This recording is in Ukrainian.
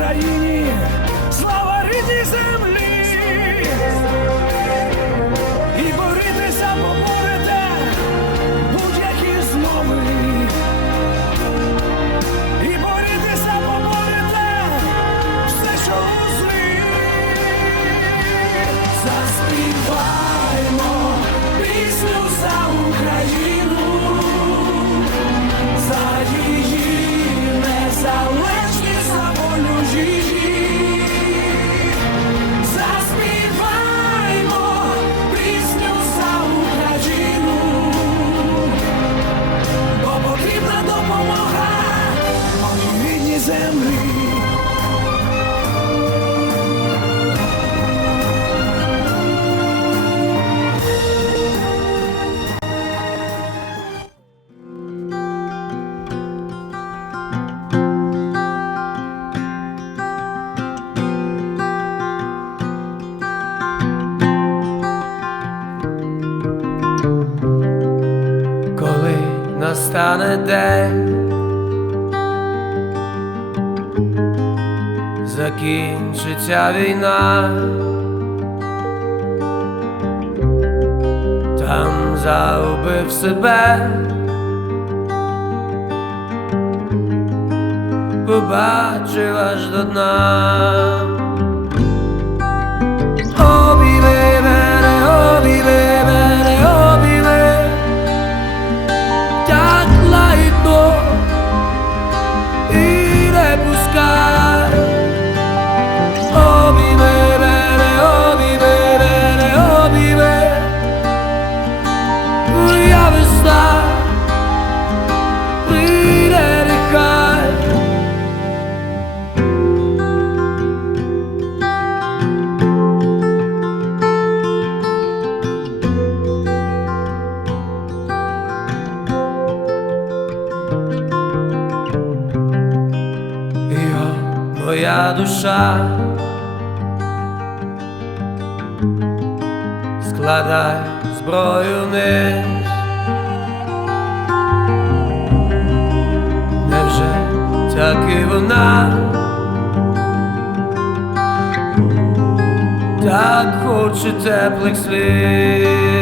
Україні, настане день, закінчиться війна, там загубив себе, побачив аж до дна. Моя душа, складай зброю вниз. Невже так і вона так хоче теплих слів?